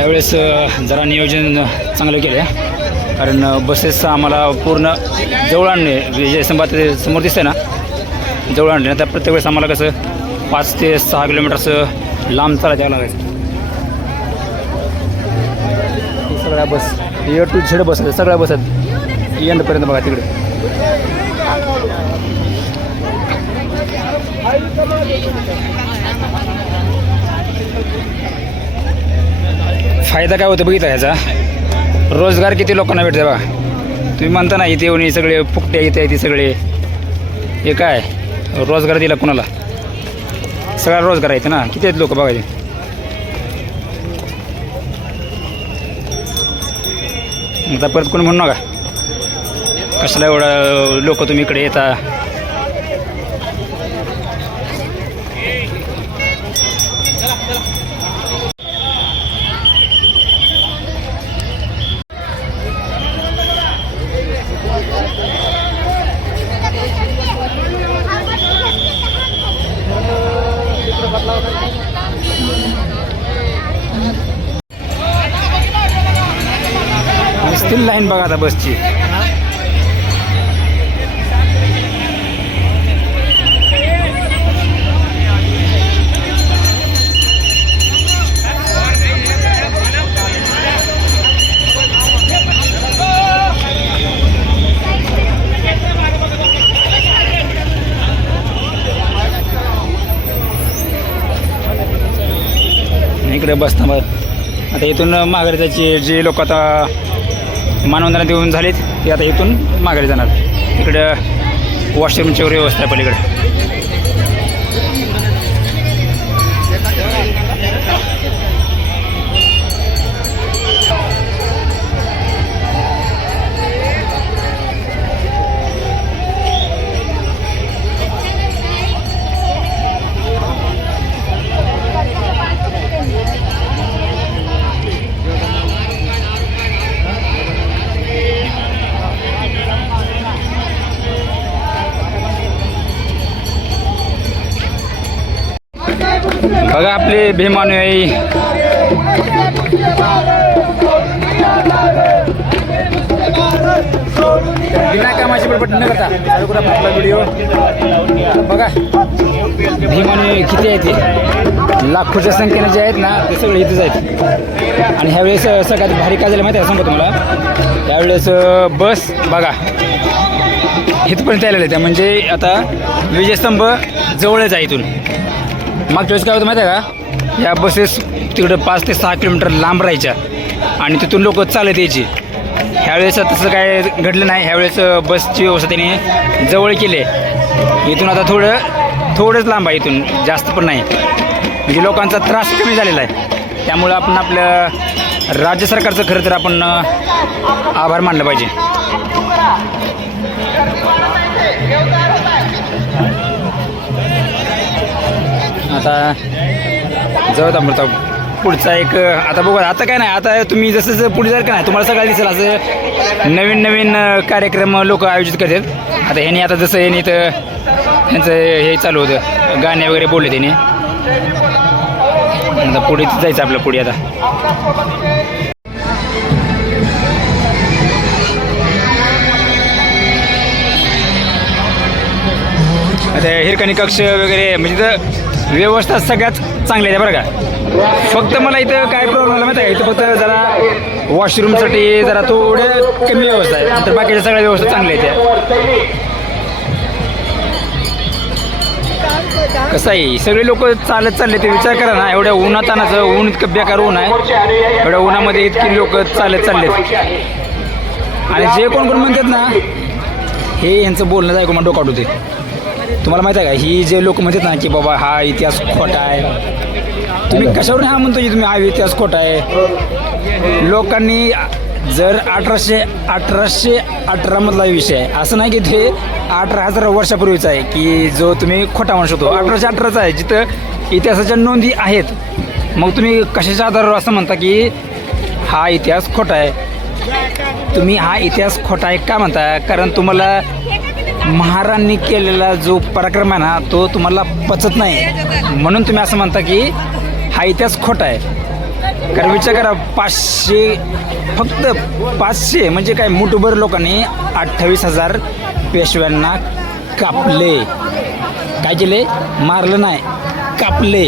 त्यावेळेस जरा नियोजन चांगलं केलं आहे, कारण बसेस आम्हाला पूर्ण जवळ आणणे जे समोर दिसतं ना जवळ आणले. आता प्रत्येक वेळेस आम्हाला कसं 5 ते 6 किलोमीटरचं लांब चालत यावं लागायचं. सगळ्या बस A to Z बस आहेत, सगळ्या बस आहेत एंडपर्यंत बघा तिकडे. फायदा काय होतं बघितला ह्याचा, रोजगार किती लोकांना भेटते बघा. तुम्ही म्हणता ना इथे येऊन सगळे फुकटे इथे ते सगळे, हे काय रोजगार दिला कुणाला, सगळा रोजगार आहे ना. किती आहेत लोक बघायचे. आता परत कोणी म्हणू नका कशाला एवढं लोक तुम्ही इकडे येता. स्टील लाईन बघा आता बसची. इकडे बसता मग आता इथून माघारी जायची जे लोक आता मानवंदना देऊन झालीत ते आता इथून माघारी जाणार. इकडं वॉशरूमची व्यवस्था आहे पलीकडे. बघा आपले भीमानुयायी बिना कामाची पटपट न करता आपला व्हिडिओ बघा. भीमानुयायी किती आहेत ते, लाखोच्या संख्येने जे आहेत ना ते सगळे इथेच आहेत. आणि ह्यावेळेस सगळ्यात भारी काय झालं माहिती आहे सांगतो तुम्हाला. त्यावेळेस बस बघा इथपर्यंत आलेलं आहे, त्या म्हणजे आता विजयस्तंभ जवळच आहे इथून. मागच्या वेळेस काय होतं माहिती आहे का, या बसेस तिकडं 5 ते 6 किलोमीटर लांब राहायच्या आणि तिथून लोक चालत यायची. ह्यावेळेस तसं काय घडलं नाही. ह्यावेळेस बसची व्यवस्था त्याने जवळ केली आहे. इथून आता थोडंच लांब आहे, इथून जास्त पण नाही. म्हणजे लोकांचा त्रास कमी झालेला आहे. त्यामुळं आपण आपलं राज्य सरकारचं खरं तर आपण आभार मानलं पाहिजे. आता जाऊ आता पुढचा एक आता बघा. आता काय नाही, आता तुम्ही जसं जसं पुढे जाल का नाही तुम्हाला सगळं दिसेल असं नवीन नवीन कार्यक्रम लोक आयोजित करतात. आता ह्याने आता जसं ह्याने तर ह्यांचं हे चालू होतं, गाणे वगैरे बोलले त्याने. आता पुढे जायचं आपलं पुढे. आता हिरकणी कक्ष वगैरे म्हणजे व्यवस्था सगळ्यात चांगली आहे बरं का. फक्त मला इथं काय प्रॉब्लेम आला माहिती आहे का, इथं फक्त जरा वॉशरूमसाठी जरा थोडं कमी व्यवस्था आहे, नंतर बाकीच्या सगळ्या व्यवस्था चांगल्या आहेत. कसं आहे सगळे लोक चालत चालले ते विचार करा ना, एवढ्या उन्हातानाचं ऊन इतकं बेकार ऊन आहे, एवढ्या उन्हामध्ये इतकी लोक चालत चाललेत. आणि जे कोण कोण म्हणतात ना हे यांचं बोलणं ऐकून मला डोकावत होते. तुम्हाला माहिती आहे का, ही जे लोक म्हणतात ना की बाबा हा इतिहास खोटा आहे, तुम्ही कशावरून हा म्हणतो की तुम्ही हा इतिहास खोटा आहे. लोकांनी जर 1818 मधला विषय आहे, असं नाही की ते 18,000 वर्षापूर्वीचा आहे की जो तुम्ही खोटा म्हणू शकतो. 1818चा आहे जिथं इतिहासाच्या नोंदी आहेत. मग तुम्ही कशाच्या आधारावर असं म्हणता की हा इतिहास खोटा आहे. तुम्ही हा इतिहास खोटा आहे का म्हणता, कारण तुम्हाला महारांनी केलेला जो पराक्रम आहे ना तो तुम्हाला पचत नाही, म्हणून तुम्ही असं म्हणता की हा इतिहास खोटा आहे. कारण विचार करा 500 फक्त 500 म्हणजे काय मुठभर लोकांनी 28,000 पेशव्यांना कापले. काय केले? मारलं नाही, कापले.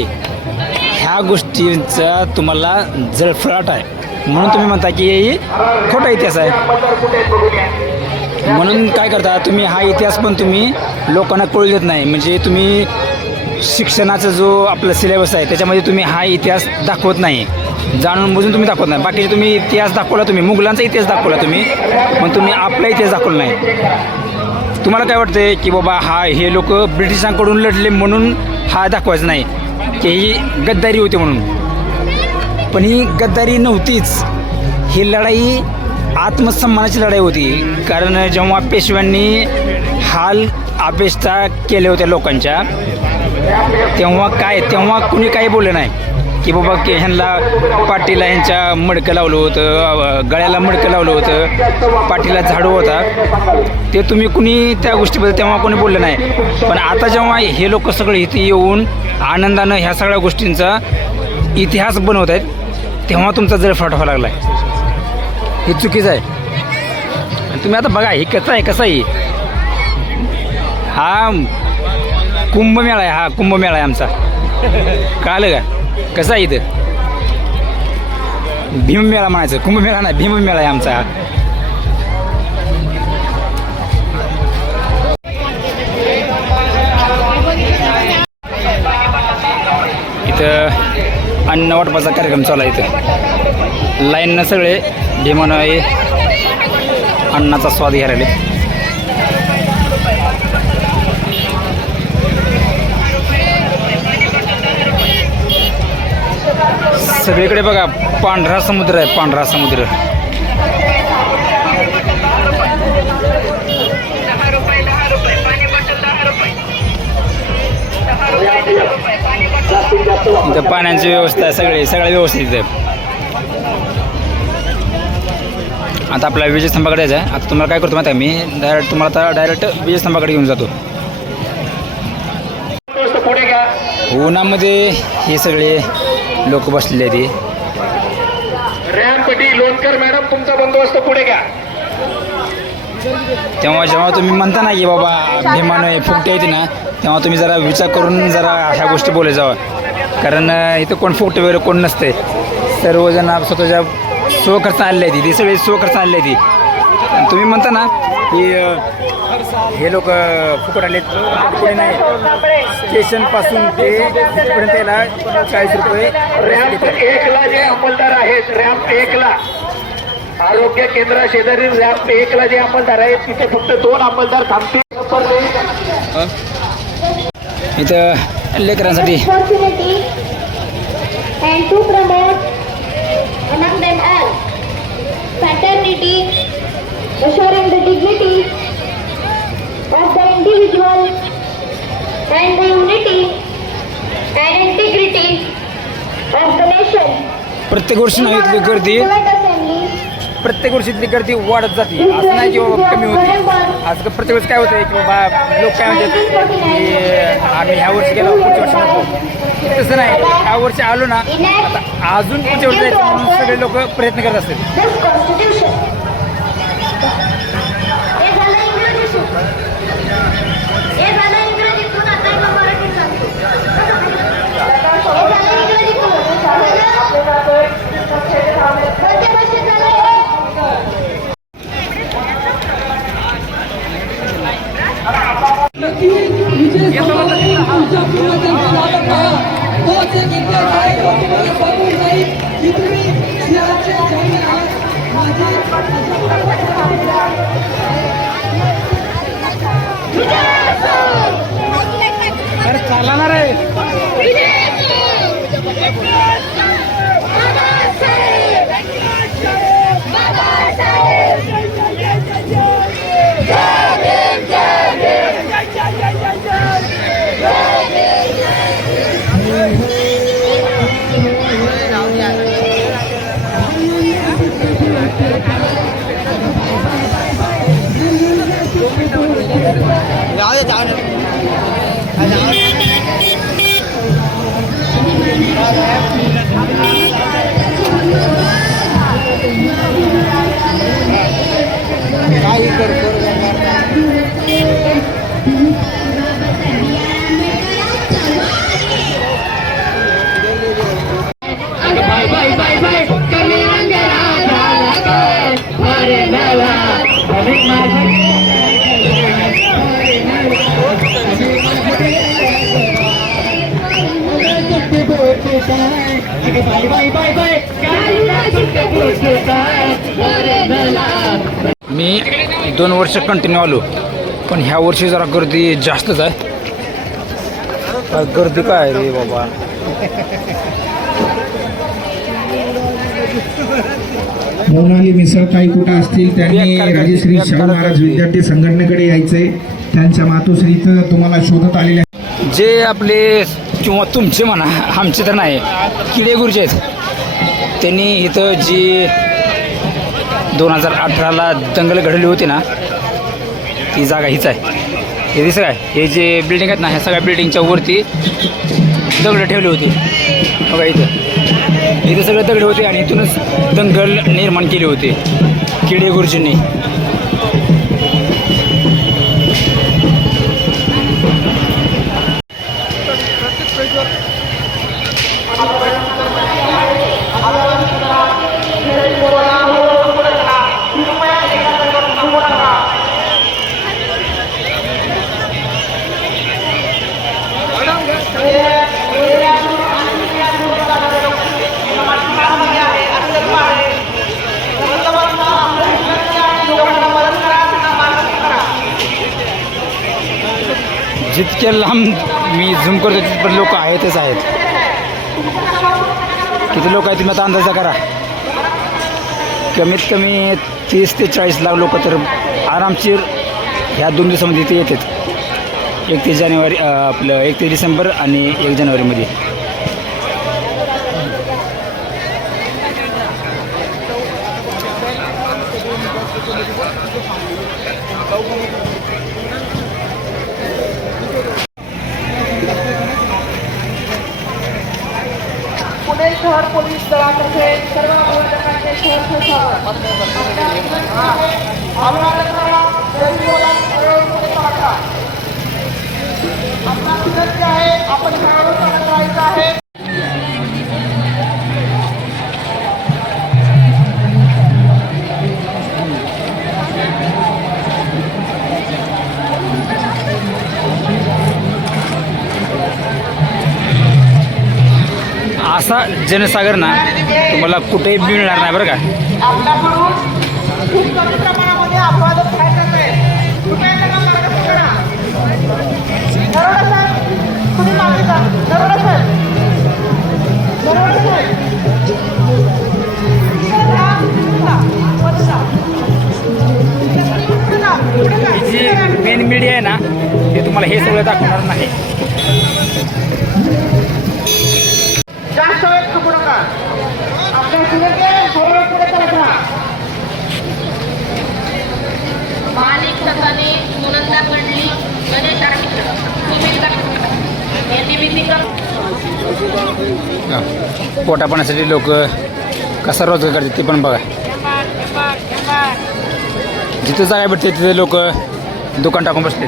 ह्या गोष्टींचा तुम्हाला जळफळाट आहे म्हणून तुम्ही म्हणता की हे खोटा इतिहास आहे. म्हणून काय करता तुम्ही, हा इतिहास पण तुम्ही लोकांना कळू देत नाही. म्हणजे तुम्ही शिक्षणाचा जो आपला सिलेबस आहे त्याच्यामध्ये तुम्ही हा इतिहास दाखवत नाही, जाणून बुजून तुम्ही दाखवत नाही. बाकीचे तुम्ही इतिहास दाखवला, तुम्ही मुघलांचा इतिहास दाखवला तुम्ही, पण तुम्ही आपला इतिहास दाखवला नाही. तुम्हाला काय वाटतं की बाबा हा हे लोक ब्रिटिशांकडून लढले म्हणून हा दाखवायचा नाही की ही गद्दारी होती म्हणून. पण ही गद्दारी नव्हतीच, ही लढाई आत्मसन्मानाची लढाई होती. कारण जेव्हा पेशव्यांनी हाल अपेष्टा केल्या होत्या लोकांच्या, तेव्हा कुणी काही बोललं नाही की बाबा की ह्यांना पाठीला ह्यांच्या मडकं लावलं होतं, गळ्याला मडकं लावलं होतं, पाठीला झाडू होता. ते तुम्ही कुणी त्या गोष्टीबद्दल तेव्हा कोणी बोललं नाही. पण आता जेव्हा हे लोक सगळे इथे येऊन आनंदानं ह्या सगळ्या गोष्टींचा इतिहास बनवत आहेत, तेव्हा तुमचा जळफळाट व्हायला लागला आहे. हे चुकीचं आहे. तुम्ही आता बघा हे कसं आहे, हा कुंभमेळा आहे, हा कुंभमेळा आहे आमचा. कळलं का कसं आहे? इथं भीममेळा म्हणायचं, कुंभमेळा नाही, भीममेळा आहे आमचा. इथं अन्न वाटपाचा कार्यक्रम चालू आहे. इथं लाईननं सगळे भीमानं अन्नाचा स्वाद घ्यायला लागले. सगळीकडे बघा पांढरा समुद्र आहे, पांढरा समुद्र. इथं पाण्याची व्यवस्था आहे, सगळ्या व्यवस्थित आहे. आता आपला विजयस्तंभाकडे जायचं आहे. आता तुम्हाला काय करतो माहिती आहे, मी तुम्हाला डायरेक्ट विजयस्तंभाकडे घेऊन जातो. उन्हामध्ये हे सगळे लोक बसलेले आहेत. लोणकर मॅडम तुमचा बंदोबस्त पुढे घ्या. तेव्हा जेव्हा तुम्ही म्हणता ना की बाबा भीमानं फुकटे येते ना, तेव्हा तुम्ही जरा विचार करून जरा ह्या गोष्टी बोलत जावा. कारण इथं कोण फुकटे वगैरे कोण नसते. सर्वजण स्वतःच्या स्वखर्च आलेले आहे, ती सगळे स्वखर्च आलेले आहे. ती तुम्ही म्हणता ना की हे लोक फुकट आले, कोणी नाही. स्टेशनपासून ते तिथपर्यंत याला 40 रुपये. रॅम्प 1ला जे अंमलदार आहेत, रॅम्प 1ला आरोग्य केंद्रा शेजारी रॅम्प 1ला जे अंमलदार आहेत, तिथे फक्त 2 अंमलदार थांबतील. इथं लेकरांसाठी and to promote among them all fraternity, assuring the dignity of the individual and the unity and integrity of the nation. प्रत्येक वर्षी नाही इथली गर्दी, प्रत्येक वर्षी इथली गर्दी वाढत जाते. असं नाही की बाबा कमी होते. आज प्रत्येक वेळेस काय होतं की बाबा लोक काय म्हणतात की आम्ही ह्या वर्षी गेलो, पुढच्या वर्षी नको. तसं नाही, ह्या वर्षी आलो ना, आता अजून पुढच्या वर्षी जायचं म्हणून सगळे लोक प्रयत्न करत असतील. माझे मी 2 वर्ष कंटिन्यू आलो, पण ह्या वर्षी जरा गर्दी जास्तच आहे. गर्दी काय रे बाबा. मोनाली मिसळ काही कुठं असतील त्यांनी राजश्री शाहू महाराज विद्यार्थी संघटनेकडे यायचंय. त्यांच्या मातोश्रीचं तुम्हाला शोधत आलेले आहे. जे आपले किंवा तुमचे म्हणा, आमचे तर नाही, किडे गुरुचे आहेत. त्यांनी इथं जी 2018ला दंगल घडली होती ना, ती जागा हीच आहे. हे दिसं काय, हे जे बिल्डिंग आहेत ना, ह्या सगळ्या बिल्डिंगच्या वरती दगड ठेवले होते बघा. इथं सगळे दगड होते आणि इथूनच दंगल निर्माण केली होती किडे गुरुजींनी. जितके लांब मी झूम करतो तिथपर्यंत लोक आहेतच आहेत. किती लोक आहेत तुम्ही आता अंदाजा करा. कमीत कमी 30 ते 40 लाख लोक तर आरामशीर ह्या 2 दिवसामध्ये इथे येतात. 31 जानेवारी आपलं 31 डिसेंबर आणि 1 जानेवारीमध्ये. पुणे शहर पोलीस दलातर्फे सर्व आयोजकांचे शहर आपला विनंती आहे, आपण खेळाडूंना करायचं आहे. असा जनसागर ना तुम्हाला कुठेही मिळणार नाही बरं का. आपल्याकडून खूप कमी प्रमाणामध्ये अपवाद व्हायचं आहे. कृपया त्यांना मार्गदर्शन करा. नरोडा साहेब, तुम्ही मागे जा. नरोडा साहेब, नरोडा साहेब, ही जी मेन मीडिया आहे ना, ते तुम्हाला हे सगळं दाखवणार नाही. जास्त वेळ थांबू नका. आपल्या सुनेचे हळूहळू पुढे चालत राहा. माणिक ससाने, सुनंदा कडली, गणेश आर्टिकल, सुनील गणेश यांनी विधिक्रम पोटापाण्यासाठी लोक कसा रोजगार करतात ते पण बघा. जिथे जागा भेटते तिथे लोक दुकान टाकून बसते.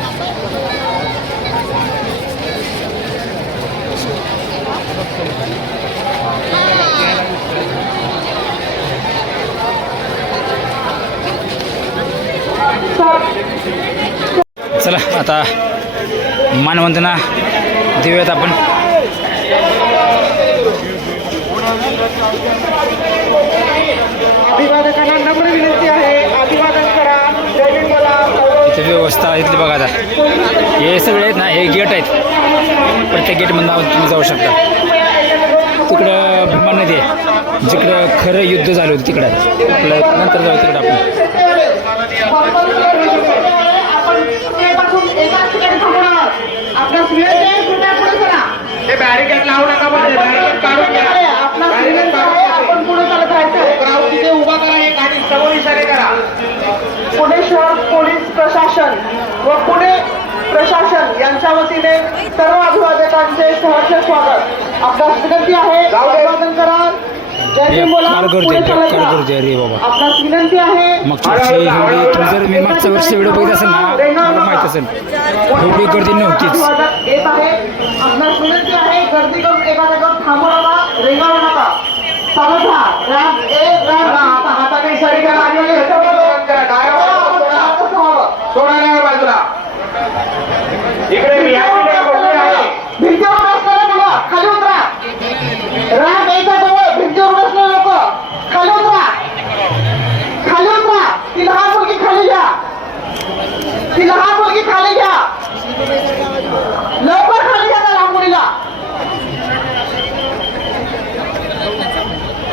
चला आता मानवंदना देऊयात आपण. अभिवादकांना नम्र विनंती आहे, अभिवादन करा. जय भीम बोला. इथे व्यवस्था इथली बघा. आता हे सगळे आहेत ना, हे गेट आहेत. प्रत्येक गेटमधून तुम्ही जाऊ शकता. तिकडं भीमा नदी आहे, जिकडं खरं युद्ध झालं होतं तिकडं. आपलं नंतर जाऊ तिकडं आपण. आपल्या सुनेचे कृपया पुढे करा. ते बॅरिकेड लावू नका. बॅरिकेड काढून घ्या. आपला विनंती आहे, आपण पुढे चालत राहायचं. ग्राउंड तिथे उभा करा एक आणि समोर इशारे करा. पुणे शहर पोलीस प्रशासन व पुणे प्रशासन यांच्या वतीने सर्व अभिवादकांचे सहर्ष स्वागत. आपल्यास विनंती आहे, अभिवादन करा. जय भीम बोला. पुढे चालत राहा. अरे बाबा, आपल्यास विनंती आहे. मागच्या वर्षी एवढी तुम्ही जर मी मागच्या वर्षी व्हिडिओ बघित असेल ना, मला माहीत असेल एवढी गर्दी नव्हतीच. अभिवादक येत आहे. आपल्यास विनंती आहे, गर्दी करून एका जागेवर थांबू नका, रेंगाळू नका. चालत राहा रॅम्प ए रॅम्प हाताने इशारे करा आणि सोडा नाही बाजूला इकडे भिंतीवर बसलेले मुलं खाली उतरा रॅम्प एच्या जवळ भिंतीवर बसलेले लोक खाली उतरा खाली उतरा ती लहान मुलगी खाली घ्या ती लहान मुलगी खाली घ्या लवकर खाली घ्या त्या लहान मुलीला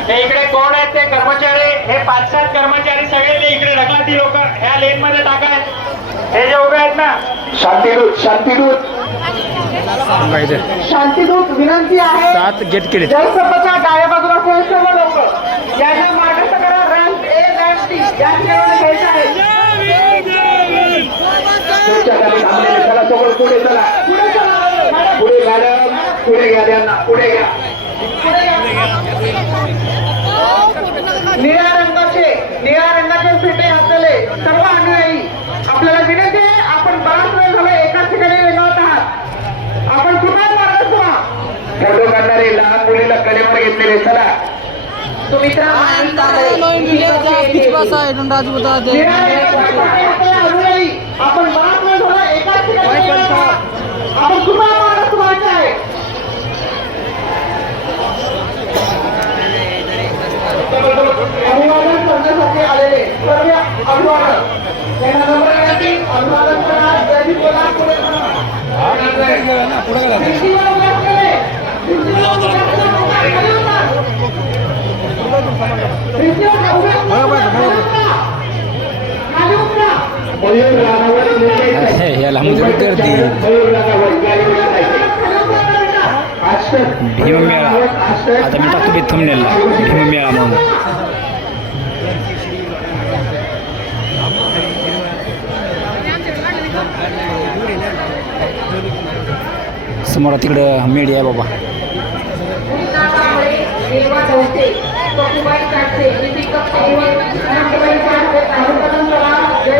हे इकडे कोण आहेत ते कर्मचारी हे 5-7 कर्मचारी सगळे ते इकडे ढकला ती लोक ह्या लेन मध्ये टाकाय हे जे उभे आहेत ना शांतिदूत शांतीदूत विनंती आहे 7 गेट केले. जलसंपदा डाव्या बाजूला असेल सर्व लोक यांना मार्गस्थ करा रॅम्प ए रॅम्प टी या ठिकाणी घ्यायचं आहे चला सोबत पुढे चला पुढे चला पुढे मॅडम पुढे घ्या त्यांना पुढे घ्या निळ्या रंगाचे फेटे असलेले सर्व अनुयायी आपल्याला विनंती आहे आपण बराच वेळ झाला एकाच ठिकाणी वेगळत आहात आपण कृपया मार्गस्थ व्हा फोटो काढणारे लहान मुलीला कलेवर घेतलेले चला सुमित्रा अनुयायी आपण बराच वेळ झाला एकाच ठिकाणी वेगळत आहात आपण कृपया मार्गस्थ व्हायचं आहे अभिवादन करण्यासाठी आलेले सर्व अभिवादन त्यांना नम्र विनंती अभिवादन करा जय बोला पुढे भिंतीवर उभे असलेले खाली उतरा मयूर रानावर याला मुजरा गर्दी मयूर रानावर भीममेळा. आता मी टाकतो थंबनेलला भीममेळा म्हणून. समोर तिकडं मीडिया आहे बाबा. जय